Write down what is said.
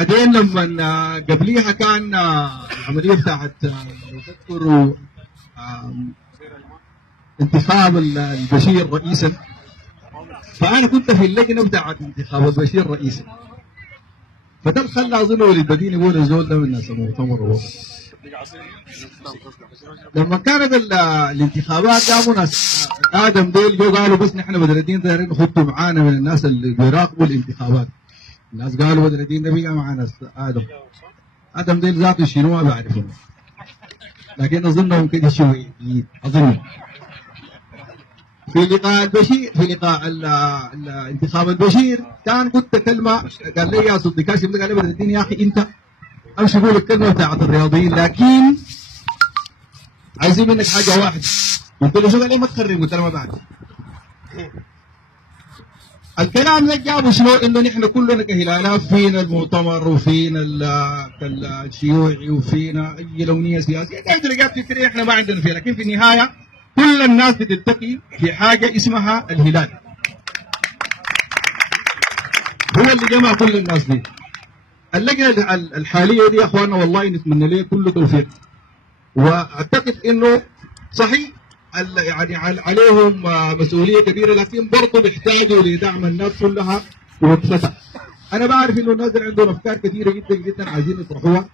وبعدين لما قبليها كان العمليه بتاعت لو تذكروا انتخاب البشير رئيسا، فانا كنت في اللجنه بتاعت انتخاب البشير رئيسا. فده اللي خلى اظن وليد بدين يقول الزول ده من ناس المؤتمر الوطني. لما كانت الانتخابات قاموا ناس ادم ديل جو قالوا بس نحن بدر الدين دايرين نخطوا معانا من الناس اللي بيراقبوا الانتخابات. الناس قالوا بدر الدين ده بيقع معنا ادم ديل ذاته شنو ما بعرفه، لكن اظنهم كده شويه اظن. في لقاء البشير، في لقاء الانتخاب البشير، كان قلت كلمه قال لي يا صديقي كاشف، قال لي بدر الدين يا اخي انت امشي قول الكلمه بتاعت الرياضيين، لكن عايزين منك حاجه واحده. قلت له شو؟ قال لي ما تخرب. قلت له ما بعرف. الكلام ده جابه شنو؟ انه نحن كلنا كهلالات فينا المؤتمر وفينا الشيوعي وفينا اي لونيه سياسيه، ده درجات فكريه احنا ما عندنا فيها، لكن في النهايه كل الناس بتلتقي في حاجه اسمها الهلال. هو اللي جمع كل الناس دي. اللجنه الحاليه دي يا اخواننا والله نتمنى ليه كل توفيق، واعتقد انه صحيح يعني عليهم مسؤوليه كبيره، لكن برضه بيحتاجوا لدعم الناس كلها ووقفتها. انا بعرف انه الناس عندهم افكار كثيره جدا جدا عايزين يطرحوها،